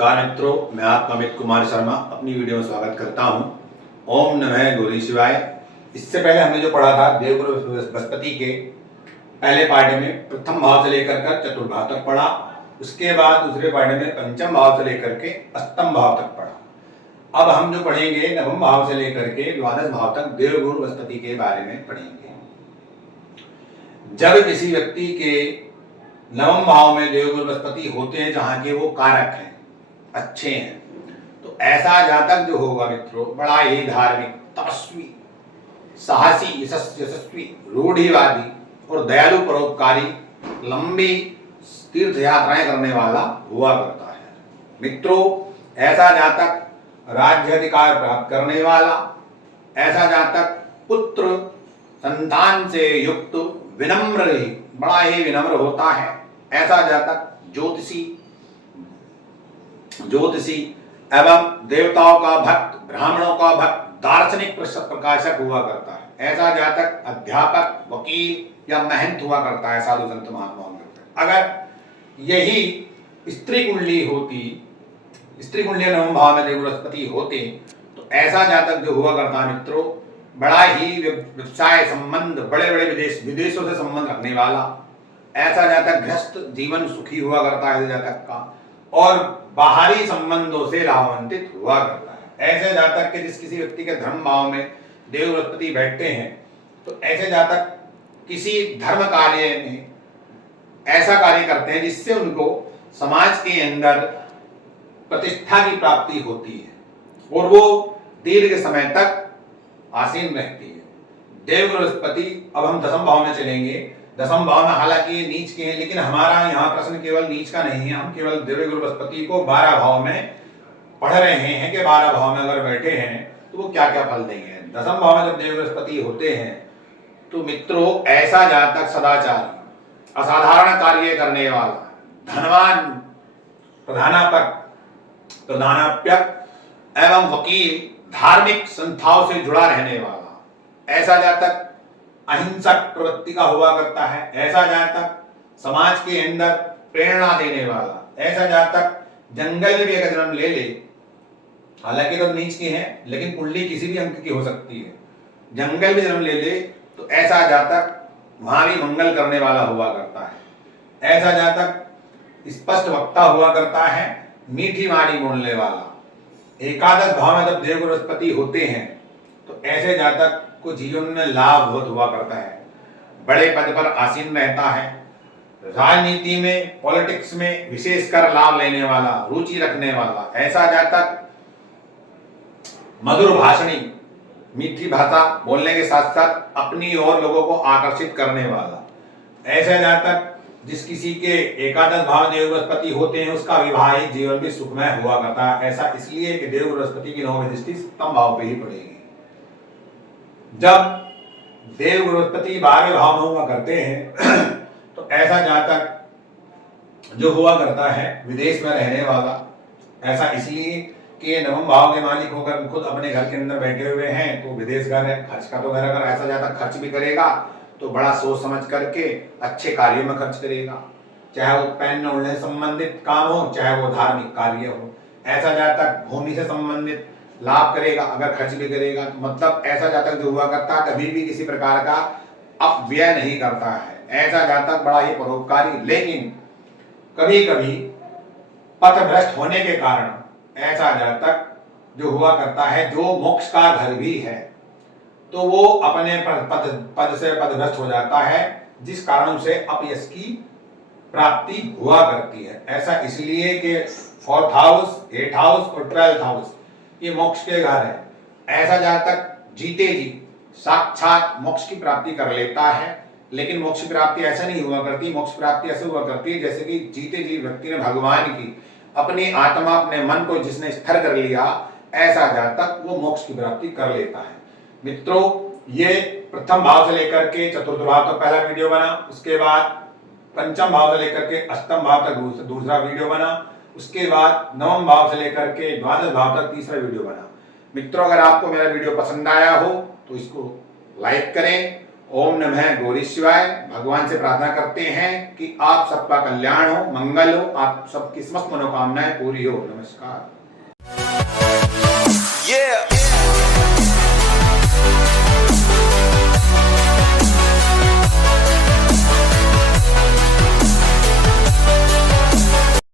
नमस्कार मित्रों, मैं आपका अमित कुमार शर्मा अपनी वीडियो में स्वागत करता हूं। ओम नमः गौरी शिवाय। इससे पहले हमने जो पढ़ा था देवगुरु बृहस्पति के पहले पार्ट में प्रथम भाव से लेकर कर चतुर्थ भाव तक पढ़ा। उसके बाद दूसरे पार्ट में पंचम भाव से लेकर के अष्टम भाव तक पढ़ा। अब हम जो पढ़ेंगे नवम भाव से लेकर के द्वादश भाव तक देवगुरु बृहस्पति के बारे में पढ़ेंगे। जब किसी व्यक्ति के नवम भाव में देवगुरु बृहस्पति होते हैं, जहां के वो कारक हैं, अच्छे हैं, तो ऐसा जातक जो होगा मित्रों बड़ा ही धार्मिक, तपस्वी, साहसी, यशस्वी, रूढ़िवादी और दयालु, परोपकारी, लंबी तीर्थ यात्राएं करने वाला हुआ करता है। मित्रों, ऐसा जातक राज्य अधिकार प्राप्त करने वाला, ऐसा जातक पुत्र संतान से युक्त, विनम्र, बड़ा ही विनम्र होता है। ऐसा जातक ज्योतिषी एवं देवताओं का भक्त, ब्राह्मणों का भक्त, दार्शनिक प्रकाशक हुआ करता है। ऐसा जातक अध्यापक, वकील या महंत हुआ करता है, साधु संत महात्माओं में। अगर यही स्त्री कुंडली नवम भाव में देव बृहस्पति होते तो ऐसा जातक जो हुआ करता है मित्रों, बड़ा ही व्यवसाय संबंध, बड़े बड़े विदेशों से संबंध रखने वाला, ऐसा जातक गृहस्थ जीवन सुखी हुआ करता है जातक का, और बाहरी संबंधों से लाभान्वित हुआ करता है। ऐसे जातक के जिस किसी व्यक्ति के धर्म भाव में देव बृहस्पति बैठते हैं तो ऐसे जातक किसी धर्म कार्य में ऐसा कार्य करते हैं जिससे उनको समाज के अंदर प्रतिष्ठा की प्राप्ति होती है और वो दीर्घ समय तक आसीन रहती है। देव बृहस्पति, अब हम दसम भाव में चलेंगे। दसम भाव में हालांकि ये नीच के हैं, लेकिन हमारा यहाँ प्रश्न केवल नीच का नहीं है। हम केवल देवगुरु बृहस्पति को 12 भाव में पढ़ रहे हैं कि 12 भाव में अगर बैठे हैं तो वो क्या क्या फल देंगे। दसम भाव में जब देव बृहस्पति होते हैं तो मित्रों ऐसा जातक सदाचारी, असाधारण कार्य करने वाला, धनवान, प्रधानाध्यापक एवं वकील, धार्मिक संस्थाओं से जुड़ा रहने वाला, ऐसा जातक अहिंसक प्रवृत्ति का हुआ करता है। ऐसा जातक समाज के अंदर प्रेरणा देने वाला, ऐसा जातक जंगल में भी अगर जन्म ले ले, हालांकि तो नीच की है लेकिन कुंडली किसी भी अंक की हो सकती है, जंगल में जन्म ले ले तो ऐसा जातक वहां भी मंगल करने वाला हुआ करता है। ऐसा जातक स्पष्ट वक्ता हुआ करता है, मीठी वाणी बोलने वाला। एकादश भाव में जब देव बृहस्पति होते हैं तो ऐसे जातक को जीवन में लाभ बहुत हुआ करता है, बड़े पद पर आसीन रहता है, राजनीति में, पॉलिटिक्स में विशेषकर लाभ लेने वाला, रुचि रखने वाला। ऐसा जातक मधुर भाषणी, मीठी भाषा बोलने के साथ साथ अपनी और लोगों को आकर्षित करने वाला। ऐसा जातक जिस किसी के एकादश भाव देव बृहस्पति होते हैं उसका विवाहित जीवन भी सुखमय हुआ करता है। ऐसा इसलिए कि देव बृहस्पति की 9वीं दृष्टि सप्तम भाव पे ही पड़ेगी। जब देव बृहस्पति 12वें भाव में हुआ करते हैं तो ऐसा जातक जो हुआ करता है विदेश में रहने वाला। ऐसा इसलिए कि नवम भाव के मालिक होकर खुद अपने घर के अंदर बैठे हुए हैं तो विदेश घर है, खर्च का तो घर, अगर ऐसा जातक खर्च भी करेगा तो बड़ा सोच समझ करके अच्छे कार्यों में खर्च करेगा, चाहे वो पहनने ओढ़ने से संबंधित काम हो, चाहे वो धार्मिक कार्य हो। ऐसा जातक भूमि से संबंधित लाभ करेगा, अगर खर्च भी करेगा तो मतलब ऐसा जातक जो हुआ करता है कभी भी किसी प्रकार का अपव्यय नहीं करता है। ऐसा जातक बड़ा ही परोपकारी, लेकिन कभी कभी पथ भ्रष्ट होने के कारण ऐसा जातक जो हुआ करता है, जो मोक्ष का घर भी है, तो वो अपने पद से पदभ्रष्ट हो जाता है, जिस कारण से अपयश की प्राप्ति हुआ करती है। ऐसा इसलिए कि 4th हाउस, 8th हाउस और 12th हाउस ये मोक्ष के घर है। ऐसा जातक जीते जी साक्षात मोक्ष की प्राप्ति कर लेता है, लेकिन मोक्ष प्राप्ति ऐसा नहीं हुआ करती। मोक्ष प्राप्ति ऐसे हुआ करती है जैसे कि जीते जी व्यक्ति ने भगवान की अपनी आत्मा, अपने मन को जिसने स्थिर कर लिया, ऐसा जातक वो मोक्ष की प्राप्ति कर लेता है। मित्रों, ये प्रथम भाव से लेकर के चतुर्थ भाव तक पहला वीडियो बना, उसके बाद पंचम भाव से लेकर के अष्टम भाव तक दूसरा वीडियो बना, उसके बाद नवम भाव से लेकर के द्वादश भाव तक तीसरा वीडियो बना। मित्रों, अगर आपको मेरा वीडियो पसंद आया हो तो इसको लाइक करें ओम नमः गौरी शिवाय। भगवान से प्रार्थना करते हैं कि आप सबका कल्याण हो, मंगल हो, आप सबकी समस्त मनोकामनाएं पूरी हो। नमस्कार।